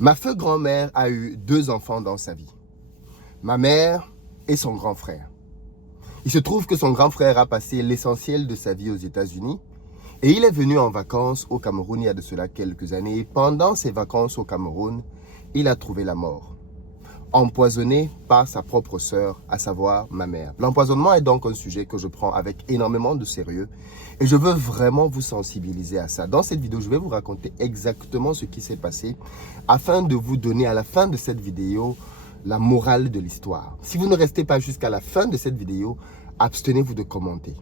Ma feu grand-mère a eu 2 enfants dans sa vie. Ma mère et son grand frère. Il se trouve que son grand frère a passé l'essentiel de sa vie aux États-Unis et il est venu en vacances au Cameroun il y a de cela quelques années. Et pendant ses vacances au Cameroun, il a trouvé la mort, empoisonné par sa propre sœur, à savoir ma mère. L'empoisonnement est donc un sujet que je prends avec énormément de sérieux et je veux vraiment vous sensibiliser à ça. Dans cette vidéo, je vais vous raconter exactement ce qui s'est passé afin de vous donner à la fin de cette vidéo la morale de l'histoire. Si vous ne restez pas jusqu'à la fin de cette vidéo, abstenez-vous de commenter.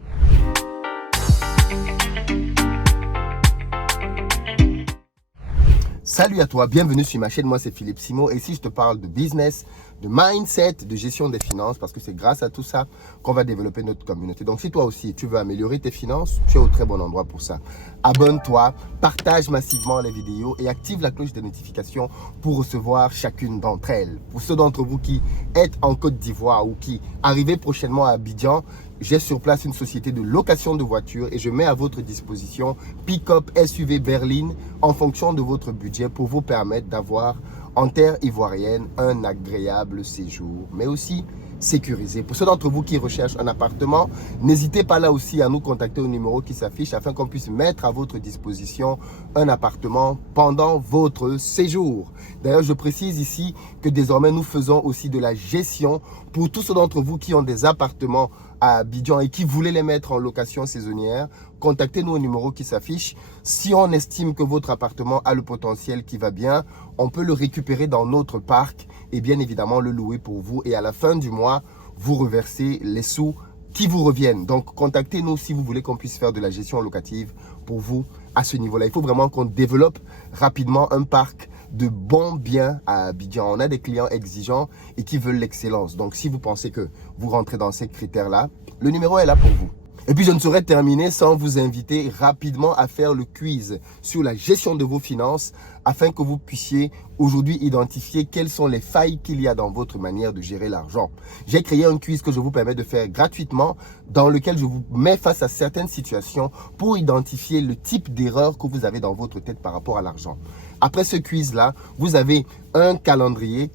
Salut à toi, bienvenue sur ma chaîne, moi c'est Philippe Simo et ici je te parle de business, de mindset, de gestion des finances parce que c'est grâce à tout ça qu'on va développer notre communauté. Donc si toi aussi tu veux améliorer tes finances, tu es au très bon endroit pour ça. Abonne-toi, partage massivement les vidéos et active la cloche des notifications pour recevoir chacune d'entre elles. Pour ceux d'entre vous qui êtes en Côte d'Ivoire ou qui arrivez prochainement à Abidjan, j'ai sur place une société de location de voitures et je mets à votre disposition pick-up SUV berline en fonction de votre budget pour vous permettre d'avoir en terre ivoirienne un agréable séjour, mais aussi sécurisé. Pour ceux d'entre vous qui recherchent un appartement, n'hésitez pas là aussi à nous contacter au numéro qui s'affiche afin qu'on puisse mettre à votre disposition un appartement pendant votre séjour. D'ailleurs, je précise ici que désormais nous faisons aussi de la gestion pour tous ceux d'entre vous qui ont des appartements à Abidjan et qui voulaient les mettre en location saisonnière. Contactez-nous au numéro qui s'affiche. Si on estime que votre appartement a le potentiel qui va bien, on peut le récupérer dans notre parc et bien évidemment le louer pour vous. Et à la fin du mois, vous reversez les sous qui vous reviennent. Donc, contactez-nous si vous voulez qu'on puisse faire de la gestion locative pour vous à ce niveau-là. Il faut vraiment qu'on développe rapidement un parc de bons biens à Abidjan. On a des clients exigeants et qui veulent l'excellence. Donc, si vous pensez que vous rentrez dans ces critères-là, le numéro est là pour vous. Et puis, je ne saurais terminer sans vous inviter rapidement à faire le quiz sur la gestion de vos finances afin que vous puissiez aujourd'hui identifier quelles sont les failles qu'il y a dans votre manière de gérer l'argent. J'ai créé un quiz que je vous permets de faire gratuitement dans lequel je vous mets face à certaines situations pour identifier le type d'erreur que vous avez dans votre tête par rapport à l'argent. Après ce quiz-là, vous avez un calendrier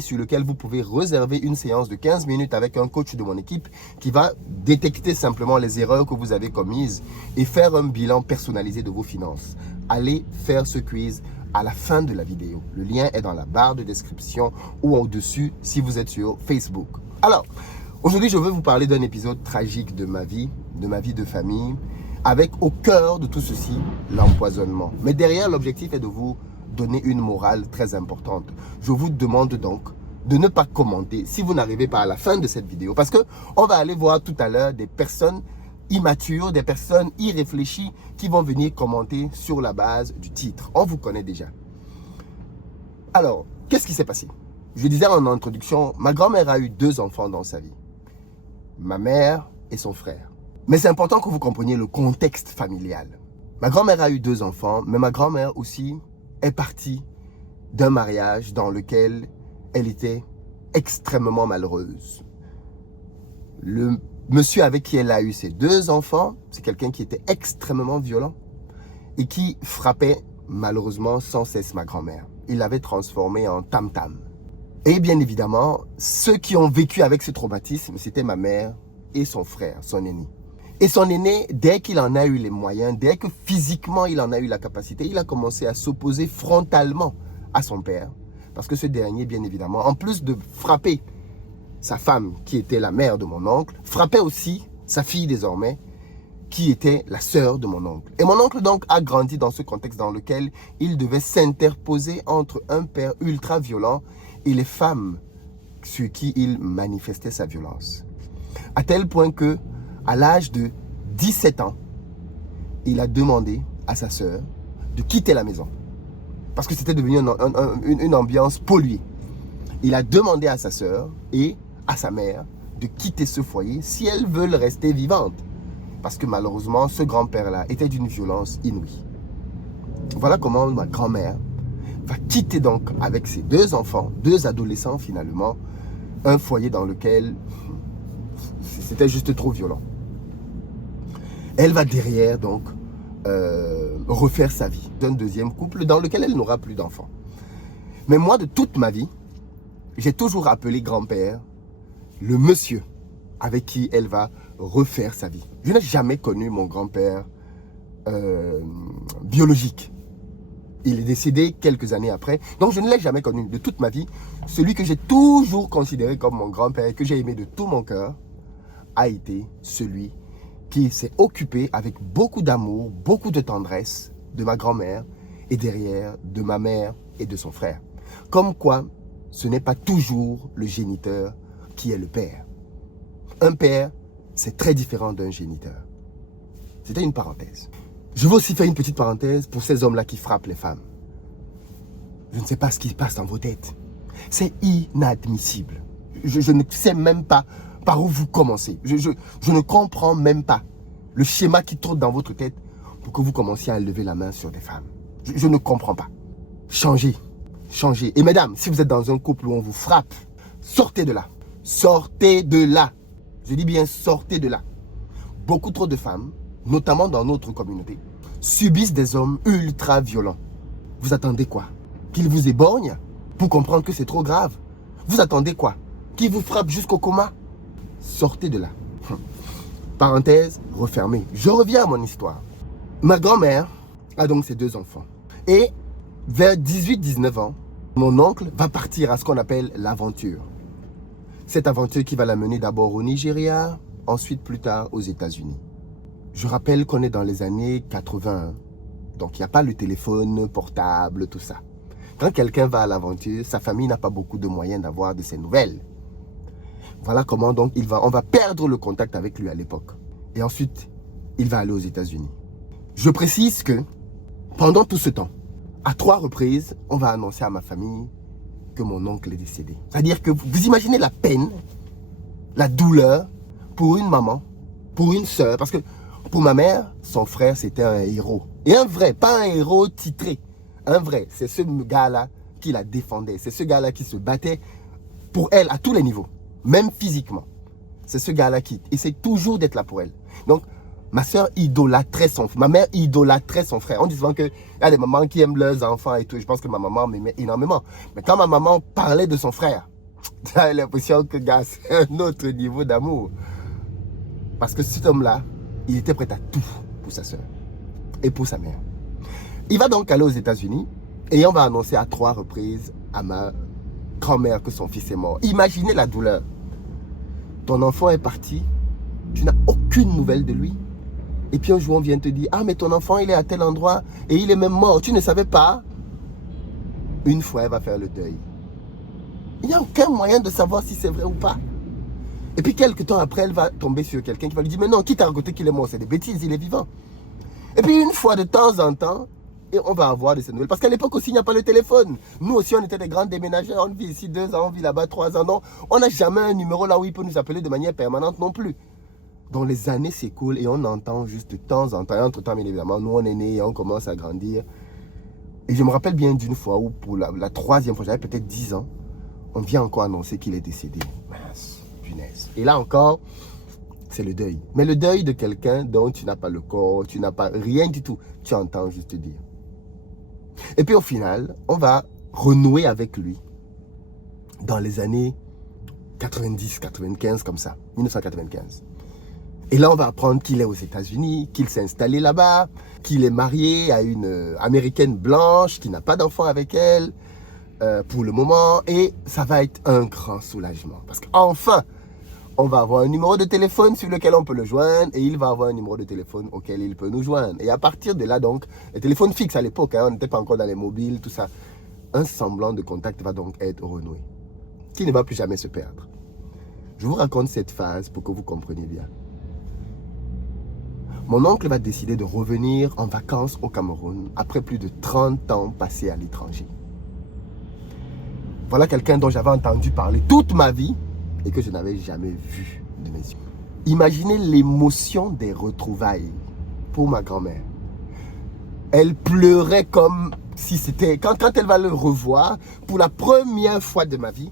sur lequel vous pouvez réserver une séance de 15 minutes avec un coach de mon équipe qui va détecter simplement les erreurs que vous avez commises et faire un bilan personnalisé de vos finances. Allez faire ce quiz à la fin de la vidéo. Le lien est dans la barre de description ou au-dessus si vous êtes sur Facebook. Alors, aujourd'hui, je veux vous parler d'un épisode tragique de ma vie de famille, avec au cœur de tout ceci, l'empoisonnement. Mais derrière, l'objectif est de vous donner une morale très importante. Je vous demande donc de ne pas commenter si vous n'arrivez pas à la fin de cette vidéo. Parce qu'on va aller voir tout à l'heure des personnes immatures, des personnes irréfléchies qui vont venir commenter sur la base du titre. On vous connaît déjà. Alors, qu'est-ce qui s'est passé? Je disais en introduction, ma grand-mère a eu 2 enfants dans sa vie. Ma mère et son frère. Mais c'est important que vous compreniez le contexte familial. Ma grand-mère a eu 2 enfants, mais ma grand-mère aussi est partie d'un mariage dans lequel elle était extrêmement malheureuse. Le monsieur avec qui elle a eu ses 2 enfants, c'est quelqu'un qui était extrêmement violent et qui frappait malheureusement sans cesse ma grand-mère. Il l'avait transformée en tam-tam. Et bien évidemment, ceux qui ont vécu avec ce traumatisme, c'était ma mère et son frère, son aîné. Et son aîné, dès qu'il en a eu les moyens, dès que physiquement il en a eu la capacité, il a commencé à s'opposer frontalement à son père. Parce que ce dernier, bien évidemment, en plus de frapper sa femme, qui était la mère de mon oncle, frappait aussi sa fille désormais, qui était la sœur de mon oncle. Et mon oncle donc a grandi dans ce contexte dans lequel il devait s'interposer entre un père ultra violent et les femmes sur qui il manifestait sa violence. À tel point que, à l'âge de 17 ans, il a demandé à sa sœur de quitter la maison. Parce que c'était devenu une ambiance polluée. Il a demandé à sa sœur et à sa mère de quitter ce foyer si elles veulent rester vivantes. Parce que malheureusement, ce grand-père-là était d'une violence inouïe. Voilà comment ma grand-mère va quitter donc avec ses 2 enfants, 2 adolescents finalement, un foyer dans lequel c'était juste trop violent. Elle va derrière donc refaire sa vie d'un 2e couple dans lequel elle n'aura plus d'enfants. Mais moi, de toute ma vie, j'ai toujours appelé grand-père le monsieur avec qui elle va refaire sa vie. Je n'ai jamais connu mon grand-père biologique. Il est décédé quelques années après. Donc, je ne l'ai jamais connu de toute ma vie. Celui que j'ai toujours considéré comme mon grand-père et que j'ai aimé de tout mon cœur a été celui qui s'est occupé avec beaucoup d'amour, beaucoup de tendresse de ma grand-mère et derrière de ma mère et de son frère. Comme quoi, ce n'est pas toujours le géniteur qui est le père. Un père, c'est très différent d'un géniteur. C'était une parenthèse. Je veux aussi faire une petite parenthèse pour ces hommes-là qui frappent les femmes. Je ne sais pas ce qui se passe dans vos têtes. C'est inadmissible. Je ne sais même pas par où vous commencez. Je ne comprends même pas le schéma qui tourne dans votre tête pour que vous commenciez à lever la main sur des femmes. Je ne comprends pas. Changez. Changez. Et mesdames, si vous êtes dans un couple où on vous frappe, sortez de là. Sortez de là. Je dis bien sortez de là. Beaucoup trop de femmes, notamment dans notre communauté, subissent des hommes ultra violents. Vous attendez quoi? Qu'ils vous éborgnent pour comprendre que c'est trop grave? Vous attendez quoi? Qu'ils vous frappent jusqu'au coma? Sortez de là. Parenthèse refermée. Je reviens à mon histoire. Ma grand-mère a donc ses 2 enfants. Et vers 18-19 ans, mon oncle va partir à ce qu'on appelle l'aventure. Cette aventure qui va l'amener d'abord au Nigeria, ensuite plus tard aux États-Unis. Je rappelle qu'on est dans les années 80, donc il n'y a pas le téléphone portable, tout ça. Quand quelqu'un va à l'aventure, sa famille n'a pas beaucoup de moyens d'avoir de ses nouvelles. Voilà comment donc on va perdre le contact avec lui à l'époque. Et ensuite, il va aller aux États-Unis. Je précise que pendant tout ce temps, à 3 reprises, on va annoncer à ma famille que mon oncle est décédé. C'est-à-dire que vous imaginez la peine, la douleur pour une maman, pour une sœur, parce que pour ma mère, son frère, c'était un héros. Et un vrai, pas un héros titré. Un vrai, c'est ce gars-là qui la défendait. C'est ce gars-là qui se battait pour elle à tous les niveaux, même physiquement. C'est ce gars-là qui essaie toujours d'être là pour elle. Donc, ma soeur idolâtrait ma mère idolâtrait son frère. On dit souvent qu'il y a des mamans qui aiment leurs enfants et tout. Je pense que ma maman m'aimait énormément. Mais quand ma maman parlait de son frère, j'avais l'impression que, gars, c'est un autre niveau d'amour. Parce que cet homme-là, il était prêt à tout pour sa soeur et pour sa mère. Il va donc aller aux États-Unis et on va annoncer à 3 reprises à ma grand-mère que son fils est mort. Imaginez la douleur. Ton enfant est parti, tu n'as aucune nouvelle de lui. Et puis un jour, on vient te dire, ah, mais ton enfant, il est à tel endroit et il est même mort. Tu ne savais pas? Une fois, elle va faire le deuil. Il n'y a aucun moyen de savoir si c'est vrai ou pas. Et puis quelques temps après, elle va tomber sur quelqu'un qui va lui dire, mais non, qui t'a raconté qu'il est mort? C'est des bêtises, il est vivant. Et puis une fois de temps en temps, et on va avoir de ces nouvelles. Parce qu'à l'époque aussi, il n'y a pas le téléphone. Nous aussi, on était des grands déménageurs. On vit ici 2 ans, on vit là-bas 3 ans. Non, on n'a jamais un numéro là où il peut nous appeler de manière permanente non plus. Donc les années s'écoulent et on entend juste de temps en temps. Et entre-temps, bien évidemment, nous, on est nés et on commence à grandir. Et je me rappelle bien d'une fois où, pour la 3e fois, j'avais peut-être 10 ans, on vient encore annoncer qu'il est décédé. Mince, punaise. Et là encore, c'est le deuil. Mais le deuil de quelqu'un dont tu n'as pas le corps, tu n'as pas rien du tout. Tu entends juste dire. Et puis au final, on va renouer avec lui dans les années 90, 95 comme ça, 1995. Et là, on va apprendre qu'il est aux États-Unis, qu'il s'est installé là-bas, qu'il est marié à une Américaine blanche qui n'a pas d'enfant avec elle pour le moment. Et ça va être un grand soulagement. Parce qu'enfin, on va avoir un numéro de téléphone sur lequel on peut le joindre et il va avoir un numéro de téléphone auquel il peut nous joindre. Et à partir de là, donc, les téléphones fixes à l'époque, on n'était pas encore dans les mobiles, tout ça. Un semblant de contact va donc être renoué, qui ne va plus jamais se perdre. Je vous raconte cette phase pour que vous compreniez bien. Mon oncle va décider de revenir en vacances au Cameroun après plus de 30 ans passés à l'étranger. Voilà quelqu'un dont j'avais entendu parler toute ma vie et que je n'avais jamais vu de mes yeux. Imaginez l'émotion des retrouvailles pour ma grand-mère. Elle pleurait comme si c'était... Quand elle va le revoir, pour la première fois de ma vie,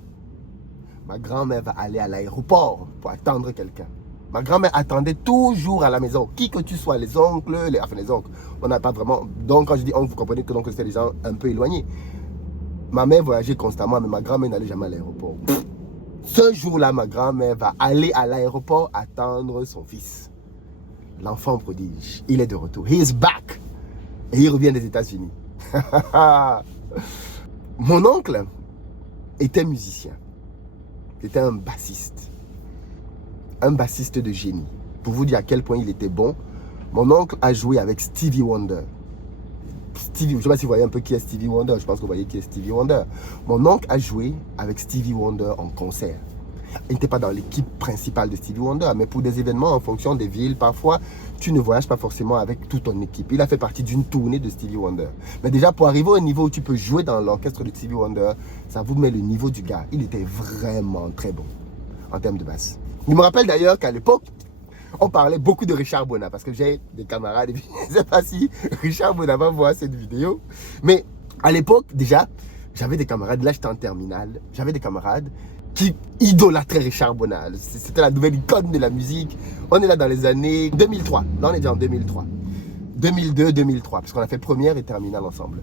ma grand-mère va aller à l'aéroport pour attendre quelqu'un. Ma grand-mère attendait toujours à la maison, qui que tu sois, les oncles, les oncles. On n'a pas vraiment... Donc quand je dis oncle, vous comprenez que c'est des gens un peu éloignés. Ma mère voyageait constamment, mais ma grand-mère n'allait jamais à l'aéroport. Ce jour-là, ma grand-mère va aller à l'aéroport attendre son fils. L'enfant prodige, il est de retour. He is back. Et il revient des États-Unis. Mon oncle était musicien. C'était un bassiste. Un bassiste de génie. Pour vous dire à quel point il était bon, mon oncle a joué avec Stevie Wonder. Je ne sais pas si vous voyez un peu qui est Stevie Wonder. Je pense que vous voyez qui est Stevie Wonder. Mon oncle a joué avec Stevie Wonder en concert. Il n'était pas dans l'équipe principale de Stevie Wonder, mais pour des événements en fonction des villes, parfois, tu ne voyages pas forcément avec toute ton équipe. Il a fait partie d'une tournée de Stevie Wonder. Mais déjà, pour arriver au niveau où tu peux jouer dans l'orchestre de Stevie Wonder, ça vous met le niveau du gars. Il était vraiment très bon en termes de basse. Il me rappelle d'ailleurs qu'à l'époque, on parlait beaucoup de Richard Bona, parce que j'ai des camarades, et puis, je ne sais pas si Richard Bona va voir cette vidéo, mais à l'époque, déjà, j'avais des camarades, là j'étais en terminale, j'avais des camarades qui idolâtraient Richard Bona. C'était la nouvelle icône de la musique. On est là dans les années 2003, là on est déjà en 2003, 2002, 2003, parce qu'on a fait première et terminale ensemble.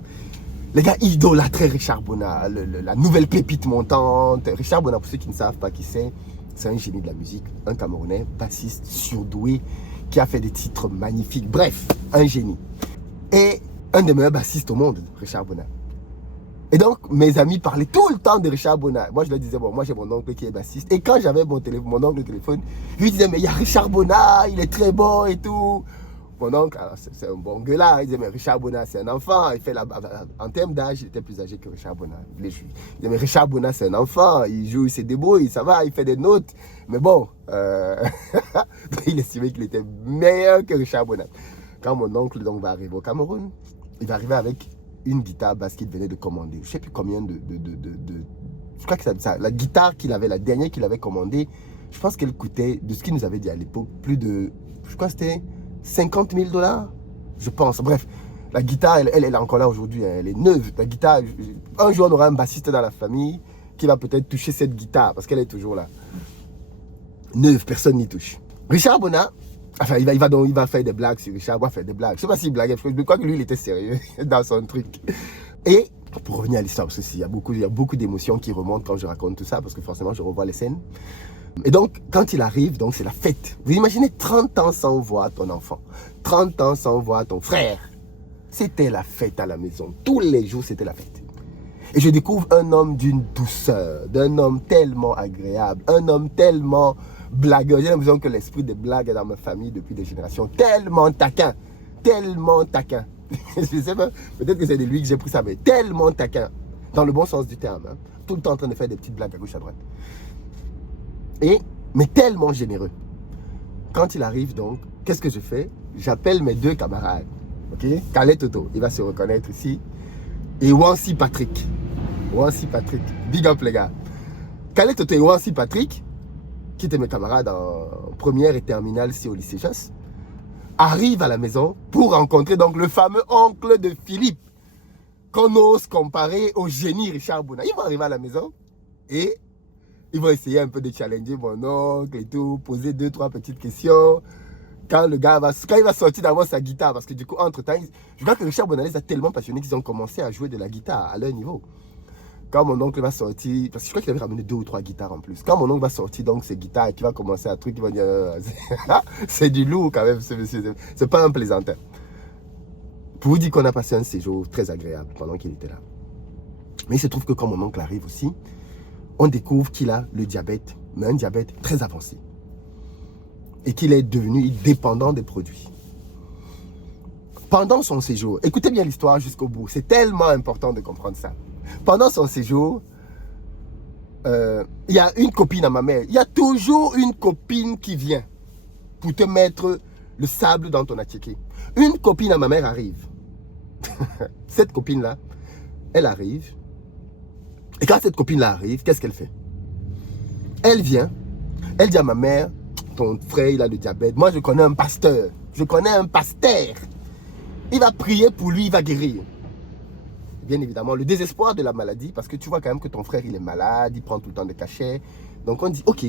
Les gars idolâtraient Richard Bona, la nouvelle pépite montante. Richard Bona, pour ceux qui ne savent pas qui c'est un génie de la musique, un Camerounais, bassiste, surdoué, qui a fait des titres magnifiques. Bref, un génie. Et un des meilleurs bassistes au monde, Richard Bona. Et donc, mes amis parlaient tout le temps de Richard Bona. Moi, je leur disais, bon, moi, j'ai mon oncle qui est bassiste. Et quand j'avais mon oncle au téléphone, je lui disais, mais il y a Richard Bona, il est très bon et tout. Mon oncle, c'est un bon gars là, il disait, mais Richard Bona, c'est un enfant. Il fait en termes d'âge, il était plus âgé que Richard Bona. Il disait, mais Richard Bona, c'est un enfant. Il joue, il se débrouille, ça va, il fait des notes. Mais bon, il estimait qu'il était meilleur que Richard Bona. Quand mon oncle donc, va arriver au Cameroun, il va arriver avec une guitare basse qu'il venait de commander. Je ne sais plus combien je crois que la guitare qu'il avait, la dernière qu'il avait commandée, je pense qu'elle coûtait, de ce qu'il nous avait dit à l'époque, plus de, je crois que c'était 50 000 $, je pense. Bref, la guitare, elle est encore là aujourd'hui, elle est neuve. La guitare, un jour on aura un bassiste dans la famille qui va peut-être toucher cette guitare parce qu'elle est toujours là. Neuve, personne n'y touche. Richard Bona, enfin, il va faire des blagues sur Richard, il va faire des blagues. Je ne sais pas s'il blaguait, je crois que lui, il était sérieux dans son truc. Et pour revenir à l'histoire, parce qu'il y a beaucoup d'émotions qui remontent quand je raconte tout ça, parce que forcément, je revois les scènes. Et donc, quand il arrive, donc c'est la fête. Vous imaginez 30 ans sans voir ton enfant, 30 ans sans voir ton frère. C'était la fête à la maison. Tous les jours, c'était la fête. Et je découvre un homme d'une douceur, d'un homme tellement agréable, un homme tellement blagueur. J'ai l'impression que l'esprit des blagues est dans ma famille depuis des générations. Tellement taquin, tellement taquin. Je sais pas, peut-être que c'est de lui que j'ai pris ça, mais tellement taquin. Dans le bon sens du terme. Hein. Tout le temps en train de faire des petites blagues à gauche à droite. Mais tellement généreux. Quand il arrive donc, qu'est-ce que je fais? J'appelle mes deux camarades. Ok? Calais Toto, il va se reconnaître ici. Et Wansi Patrick. Wansi Patrick. Big up les gars. Calais Toto et Wansi Patrick, qui étaient mes camarades en première et terminale ici au lycée Josse, arrivent à la maison pour rencontrer donc le fameux oncle de Philippe, qu'on ose comparer au génie Richard Bona. Ils vont arriver à la maison et ils vont essayer un peu de challenger mon oncle et tout, poser 2-3 petites questions. Quand il va sortir d'abord sa guitare, parce que du coup, entre-temps, je crois que Richard Bona les a tellement passionnés qu'ils ont commencé à jouer de la guitare à leur niveau. Quand mon oncle va sortir, parce que je crois qu'il avait ramené 2 ou 3 guitares en plus. Quand mon oncle va sortir donc ses guitares et qu'il va commencer à truc, il va dire c'est du lourd quand même ce monsieur, c'est pas un plaisantin. Pour vous dire qu'on a passé un séjour très agréable pendant qu'il était là. Mais il se trouve que quand mon oncle arrive aussi, on découvre qu'il a le diabète, mais un diabète très avancé. Et qu'il est devenu dépendant des produits. Pendant son séjour, écoutez bien l'histoire jusqu'au bout, c'est tellement important de comprendre ça. Pendant son séjour, il y a une copine à ma mère. Il y a toujours une copine qui vient pour te mettre le sable dans ton attiqué. Une copine à ma mère arrive. Cette copine-là, elle arrive. Et quand cette copine-là arrive, qu'est-ce qu'elle fait? Elle vient, elle dit à ma mère, ton frère, il a le diabète. Moi, je connais un pasteur. Je connais un pasteur. Il va prier pour lui, il va guérir. Bien évidemment, le désespoir de la maladie, parce que tu vois quand même que ton frère, il est malade, il prend tout le temps des cachets. Donc, on dit, ok,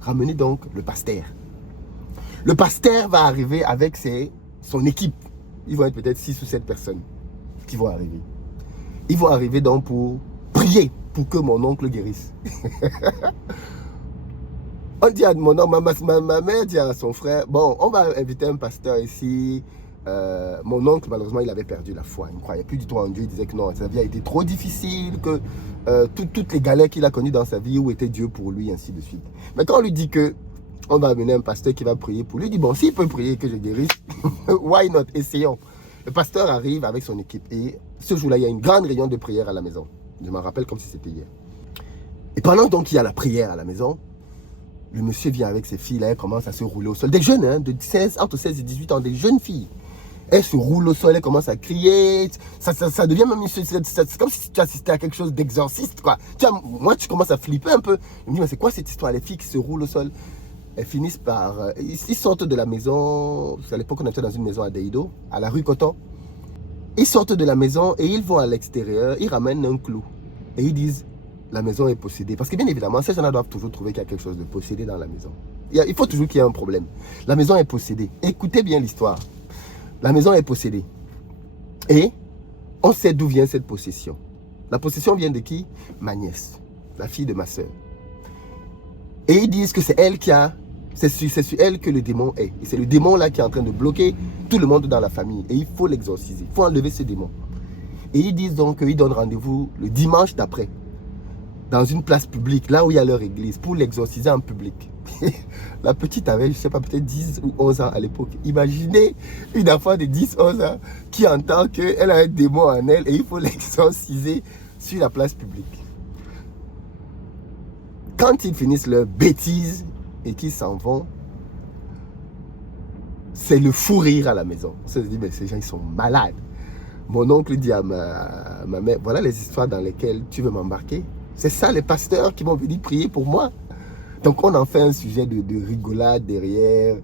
ramenez donc le pasteur. Le pasteur va arriver avec son équipe. Ils vont être peut-être 6 ou 7 personnes qui vont arriver. Ils vont arriver donc pour prier pour que mon oncle guérisse. On dit à mon oncle, ma mère dit à son frère, bon, on va inviter un pasteur ici. Mon oncle, malheureusement, il avait perdu la foi. Il ne croyait plus du tout en Dieu. Il disait que non, sa vie a été trop difficile, que toutes les galères qu'il a connues dans sa vie, où était Dieu pour lui, ainsi de suite. Mais quand on lui dit que on va amener un pasteur qui va prier pour lui, il dit, bon, s'il peut prier que je guérisse, why not, essayons. Le pasteur arrive avec son équipe et ce jour-là, il y a une grande réunion de prière à la maison. Je m'en rappelle comme si c'était hier. Et pendant donc qu'il y a la prière à la maison, le monsieur vient avec ses filles, là, elles commencent à se rouler au sol. Des jeunes, hein, entre 16 et 18 ans, des jeunes filles. Elles se roulent au sol, elles commencent à crier. Ça devient même... C'est comme si tu assistais à quelque chose d'exorciste, quoi. Tu vois, moi, tu commences à flipper un peu. Je me dis, mais c'est quoi cette histoire? Les filles qui se roulent au sol. Elles finissent par... Ils sortent de la maison. À l'époque, on était dans une maison à Deido, à la rue Coton. Ils sortent de la maison et ils vont à l'extérieur. Ils ramènent un clou. Et ils disent... La maison est possédée. Parce que bien évidemment, ces gens-là doivent toujours trouver qu'il y a quelque chose de possédé dans la maison. Il faut toujours qu'il y ait un problème. La maison est possédée. Écoutez bien l'histoire. La maison est possédée. Et on sait d'où vient cette possession. La possession vient de qui? Ma nièce, la fille de ma soeur. Et ils disent que c'est elle qui a... C'est sur elle que le démon est. Et c'est le démon là qui est en train de bloquer tout le monde dans la famille. Et il faut l'exorciser. Il faut enlever ce démon. Et ils disent donc qu'ils donnent rendez-vous le dimanche d'après. Dans une place publique, là où il y a leur église, pour l'exorciser en public. La petite avait, je ne sais pas, peut-être 10 ou 11 ans à l'époque. Imaginez une enfant de 10-11 ans qui entend qu'elle a un démon en elle et il faut l'exorciser sur la place publique. Quand ils finissent leur bêtise et qu'ils s'en vont, c'est le fou rire à la maison. On se dit, mais ces gens, ils sont malades. Mon oncle dit à ma mère, voilà les histoires dans lesquelles tu veux m'embarquer. C'est ça les pasteurs qui vont venir prier pour moi. Donc on en fait un sujet de rigolade derrière.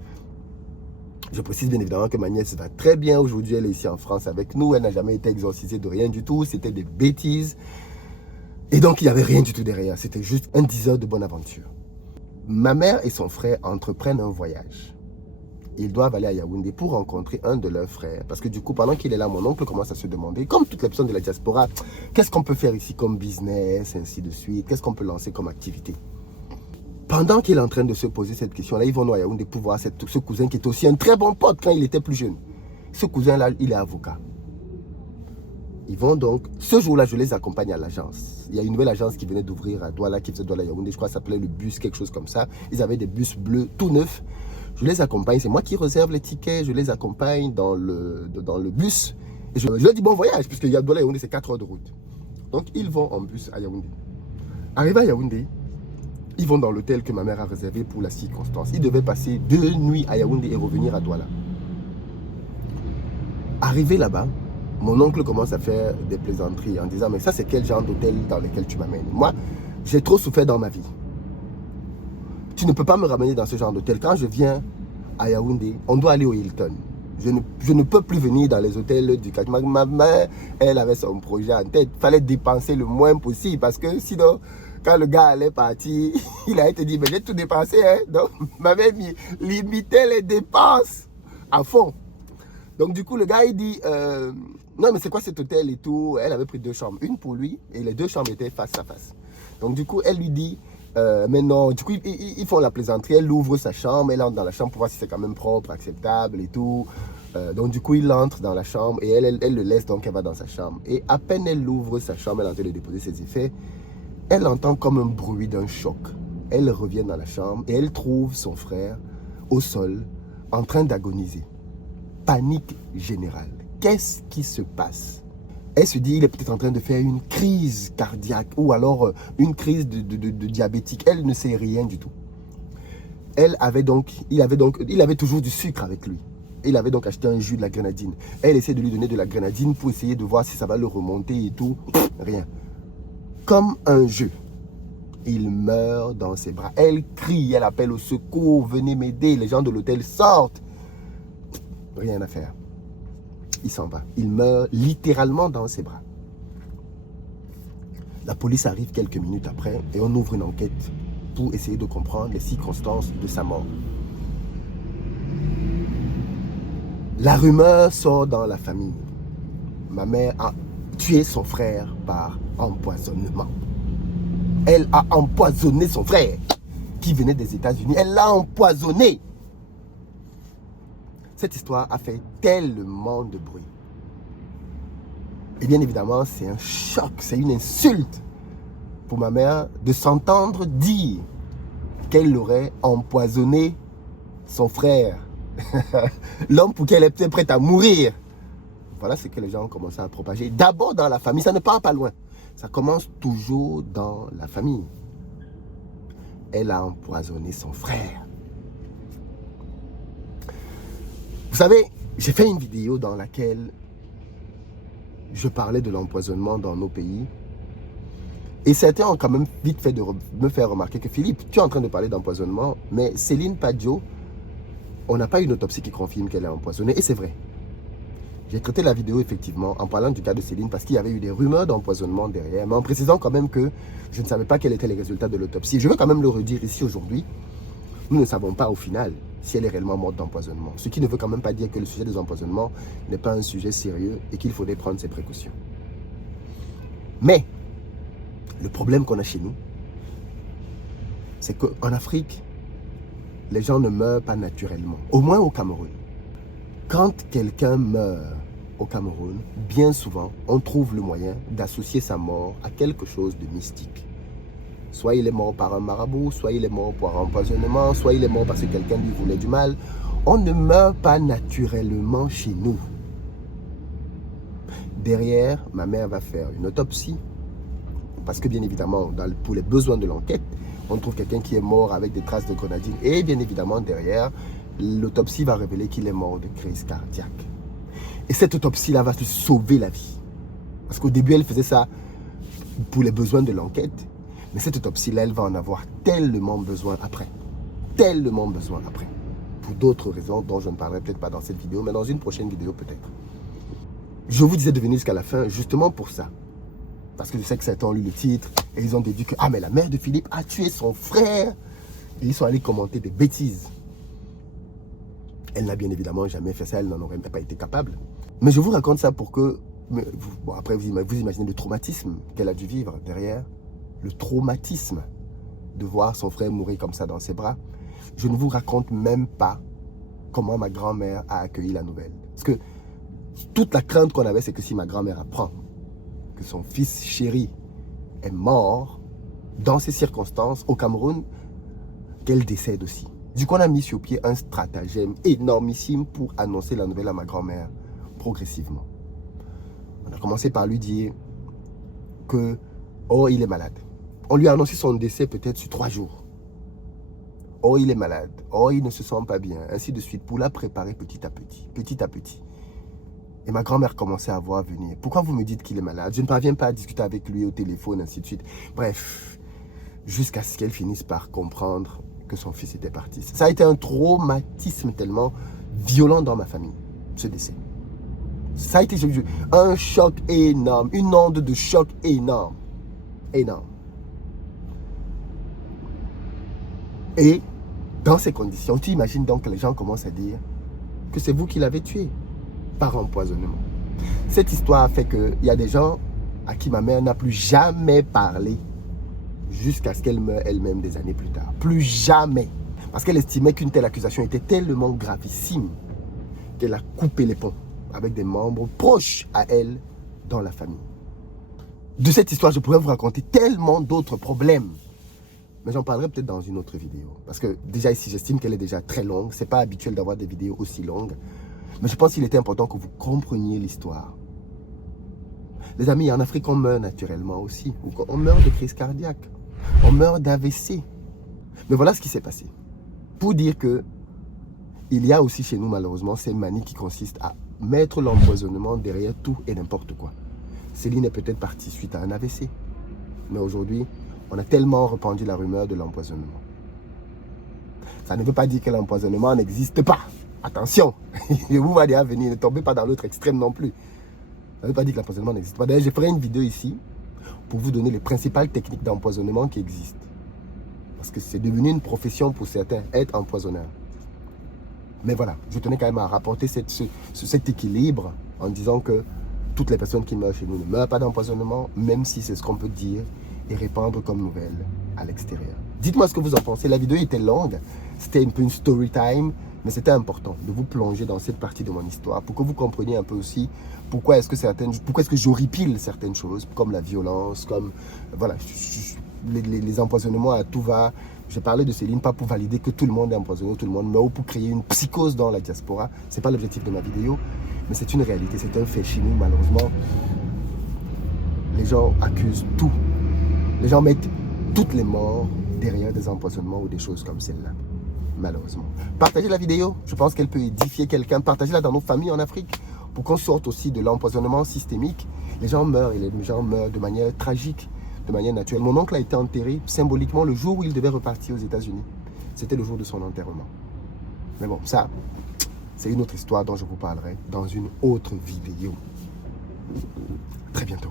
Je précise bien évidemment que ma nièce va très bien. Aujourd'hui elle est ici en France avec nous. Elle n'a jamais été exorcisée de rien du tout. C'était des bêtises. Et donc il n'y avait rien du tout derrière. C'était juste un 10 heures de bonne aventure. Ma mère et son frère entreprennent un voyage. Ils doivent aller à Yaoundé pour rencontrer un de leurs frères. Parce que du coup, pendant qu'il est là, mon oncle commence à se demander, comme toutes les personnes de la diaspora, qu'est-ce qu'on peut faire ici comme business, ainsi de suite, qu'est-ce qu'on peut lancer comme activité. Pendant qu'il est en train de se poser cette question-là, ils vont à Yaoundé pour voir ce cousin qui est aussi un très bon pote quand il était plus jeune. Ce cousin-là, il est avocat. Ils vont donc, ce jour-là, je les accompagne à l'agence. Il y a une nouvelle agence qui venait d'ouvrir à Douala, qui faisait Douala-Yaoundé, je crois que ça s'appelait le bus, quelque chose comme ça. Ils avaient des bus bleus tout neufs. Je les accompagne, c'est moi qui réserve les tickets, je les accompagne dans le bus. Et je leur dis bon voyage, puisque Douala Yaoundé, c'est 4 heures de route. Donc ils vont en bus à Yaoundé. Arrivés à Yaoundé, ils vont dans l'hôtel que ma mère a réservé pour la circonstance. Ils devaient passer 2 nuits à Yaoundé et revenir à Douala. Arrivé là-bas, mon oncle commence à faire des plaisanteries en disant mais ça c'est quel genre d'hôtel dans lequel tu m'amènes? Moi, j'ai trop souffert dans ma vie. Tu ne peux pas me ramener dans ce genre d'hôtel. Quand je viens à Yaoundé, on doit aller au Hilton. Je ne peux plus venir dans les hôtels du Kachmak. Ma mère, elle avait son projet en tête. Il fallait dépenser le moins possible parce que sinon, quand le gars allait partir, il a été dit, mais j'ai tout dépensé. Hein? Donc, ma mère limitait les dépenses à fond. Donc, du coup, le gars, il dit, non, mais c'est quoi cet hôtel et tout? Elle avait pris 2 chambres, une pour lui et les 2 chambres étaient face à face. Donc, du coup, elle lui dit, mais non, du coup, ils font la plaisanterie. Elle ouvre sa chambre, elle entre dans la chambre pour voir si c'est quand même propre, acceptable et tout. Donc, du coup, il entre dans la chambre et elle le laisse, donc elle va dans sa chambre. Et à peine elle ouvre sa chambre, elle est en train de déposer ses effets, elle entend comme un bruit d'un choc. Elle revient dans la chambre et elle trouve son frère au sol, en train d'agoniser. Panique générale. Qu'est-ce qui se passe? Elle se dit, il est peut-être en train de faire une crise cardiaque ou alors une crise de diabétique. Elle ne sait rien du tout. Il avait toujours du sucre avec lui. Il avait donc acheté un jus de la grenadine. Elle essaie de lui donner de la grenadine pour essayer de voir si ça va le remonter et tout. Rien. Comme un jeu. Il meurt dans ses bras. Elle crie, elle appelle au secours, venez m'aider. Les gens de l'hôtel sortent. Rien à faire. Il s'en va. Il meurt littéralement dans ses bras. La police arrive quelques minutes après et on ouvre une enquête pour essayer de comprendre les circonstances de sa mort. La rumeur sort dans la famille. Ma mère a tué son frère par empoisonnement. Elle a empoisonné son frère qui venait des États-Unis. Elle l'a empoisonné. Cette histoire a fait tellement de bruit. Et bien évidemment, c'est un choc, c'est une insulte pour ma mère de s'entendre dire qu'elle aurait empoisonné son frère. L'homme pour qui elle était prête à mourir. Voilà ce que les gens ont commencé à propager. D'abord dans la famille, ça ne part pas loin. Ça commence toujours dans la famille. Elle a empoisonné son frère. Vous savez, j'ai fait une vidéo dans laquelle je parlais de l'empoisonnement dans nos pays. Et certains ont quand même vite fait de me faire remarquer que Philippe, tu es en train de parler d'empoisonnement, mais Céline Padjo, on n'a pas une autopsie qui confirme qu'elle est empoisonnée. Et c'est vrai. J'ai traité la vidéo effectivement en parlant du cas de Céline parce qu'il y avait eu des rumeurs d'empoisonnement derrière, mais en précisant quand même que je ne savais pas quels étaient les résultats de l'autopsie. Je veux quand même le redire ici aujourd'hui. Nous ne savons pas au final si elle est réellement morte d'empoisonnement. Ce qui ne veut quand même pas dire que le sujet des empoisonnements n'est pas un sujet sérieux et qu'il faudrait prendre ses précautions. Mais le problème qu'on a chez nous, c'est qu'en Afrique, les gens ne meurent pas naturellement. Au moins au Cameroun. Quand quelqu'un meurt au Cameroun, bien souvent, on trouve le moyen d'associer sa mort à quelque chose de mystique. Soit il est mort par un marabout, soit il est mort par un empoisonnement, soit il est mort parce que quelqu'un lui voulait du mal. On ne meurt pas naturellement chez nous. Derrière, ma mère va faire une autopsie. Parce que bien évidemment, pour les besoins de l'enquête, on trouve quelqu'un qui est mort avec des traces de grenadine. Et bien évidemment, derrière, l'autopsie va révéler qu'il est mort de crise cardiaque. Et cette autopsie-là va te sauver la vie. Parce qu'au début, elle faisait ça pour les besoins de l'enquête. Mais cette autopsie-là, elle va en avoir tellement besoin après. Tellement besoin après. Pour d'autres raisons dont je ne parlerai peut-être pas dans cette vidéo, mais dans une prochaine vidéo peut-être. Je vous disais de venir jusqu'à la fin justement pour ça. Parce que je sais que certains ont lu le titre et ils ont déduit que ah mais la mère de Philippe a tué son frère. Et ils sont allés commenter des bêtises. Elle n'a bien évidemment jamais fait ça, elle n'en aurait pas été capable. Mais je vous raconte ça pour que, bon, après vous imaginez le traumatisme qu'elle a dû vivre derrière. Le traumatisme de voir son frère mourir comme ça dans ses bras. Je ne vous raconte même pas comment ma grand-mère a accueilli la nouvelle. Parce que toute la crainte qu'on avait, c'est que si ma grand-mère apprend que son fils chéri est mort dans ces circonstances au Cameroun, qu'elle décède aussi. Du coup, on a mis sur pied un stratagème énormissime pour annoncer la nouvelle à ma grand-mère progressivement. On a commencé par lui dire que, oh, il est malade. On lui a annoncé son décès peut-être sur 3 jours. Oh, il est malade. Oh, il ne se sent pas bien. Ainsi de suite, pour la préparer petit à petit. Petit à petit. Et ma grand-mère commençait à voir venir. Pourquoi vous me dites qu'il est malade? Je ne parviens pas à discuter avec lui au téléphone, ainsi de suite. Bref, jusqu'à ce qu'elle finisse par comprendre que son fils était parti. Ça a été un traumatisme tellement violent dans ma famille, ce décès. Ça a été un choc énorme, une onde de choc énorme. Énorme. Et dans ces conditions, tu imagines donc que les gens commencent à dire que c'est vous qui l'avez tué par empoisonnement. Cette histoire a fait qu'il y a des gens à qui ma mère n'a plus jamais parlé jusqu'à ce qu'elle meure elle-même des années plus tard. Plus jamais. Parce qu'elle estimait qu'une telle accusation était tellement gravissime qu'elle a coupé les ponts avec des membres proches à elle dans la famille. De cette histoire, je pourrais vous raconter tellement d'autres problèmes. Mais j'en parlerai peut-être dans une autre vidéo. Parce que déjà ici, j'estime qu'elle est déjà très longue. Ce n'est pas habituel d'avoir des vidéos aussi longues. Mais je pense qu'il était important que vous compreniez l'histoire. Les amis, en Afrique, on meurt naturellement aussi. On meurt de crise cardiaque. On meurt d'AVC. Mais voilà ce qui s'est passé. Pour dire que il y a aussi chez nous, malheureusement, ces manies qui consistent à mettre l'empoisonnement derrière tout et n'importe quoi. Céline est peut-être partie suite à un AVC. Mais aujourd'hui, on a tellement répandu la rumeur de l'empoisonnement. Ça ne veut pas dire que l'empoisonnement n'existe pas. Attention, je vous vois déjà venir, ne tombez pas dans l'autre extrême non plus. Ça ne veut pas dire que l'empoisonnement n'existe pas. D'ailleurs, je ferai une vidéo ici pour vous donner les principales techniques d'empoisonnement qui existent. Parce que c'est devenu une profession pour certains, être empoisonneur. Mais voilà, je tenais quand même à rapporter cet équilibre en disant que toutes les personnes qui meurent chez nous ne meurent pas d'empoisonnement, même si c'est ce qu'on peut dire et répandre comme nouvelle à l'extérieur. Dites-moi ce que vous en pensez. La vidéo était longue, c'était un peu une story time, mais c'était important de vous plonger dans cette partie de mon histoire pour que vous compreniez un peu aussi pourquoi est-ce que j'horripile certaines choses, comme la violence, comme voilà, les empoisonnements à tout va. J'ai parlé de Céline, pas pour valider que tout le monde est empoisonné, tout le monde meurt, ou pour créer une psychose dans la diaspora. Ce n'est pas l'objectif de ma vidéo, mais c'est une réalité, c'est un fait chez nous, malheureusement. Les gens accusent tout. Les gens mettent toutes les morts derrière des empoisonnements ou des choses comme celle-là, malheureusement. Partagez la vidéo, je pense qu'elle peut édifier quelqu'un. Partagez-la dans nos familles en Afrique pour qu'on sorte aussi de l'empoisonnement systémique. Les gens meurent et les gens meurent de manière tragique, de manière naturelle. Mon oncle a été enterré symboliquement le jour où il devait repartir aux États-Unis. C'était le jour de son enterrement. Mais bon, ça, c'est une autre histoire dont je vous parlerai dans une autre vidéo. Très bientôt.